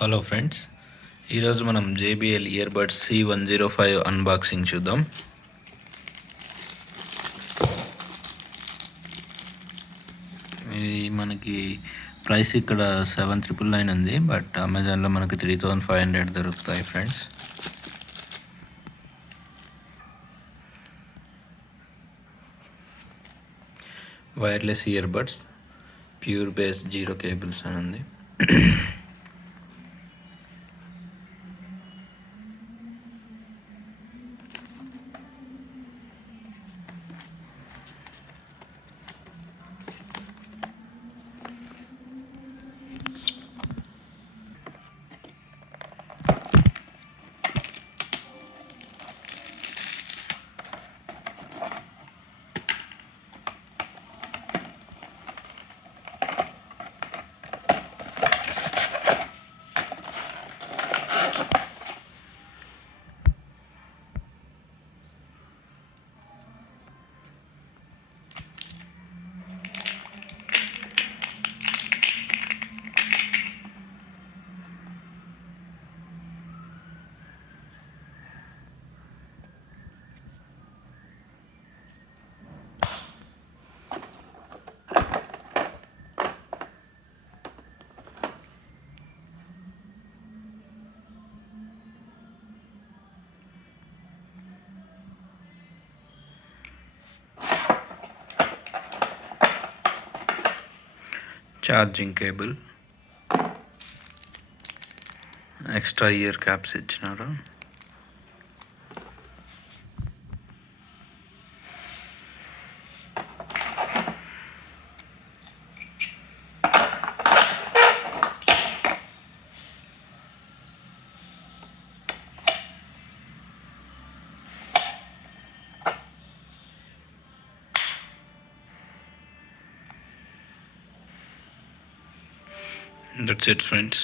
Hello friends, ఈరోజు మనం JBL earbuds C105 unboxing చూద్దాం. ఇది మనకి ప్రైస్ ఇక్కడ 7,999 ఉంది, బట్ అమెజాన్లో మనకి 3,500 దొరుకుతాయి friends. Wireless earbuds, pure base, zero cables అని ఉంది. Charging cable, extra year caps ఇచ్చినారు. That's it, friends.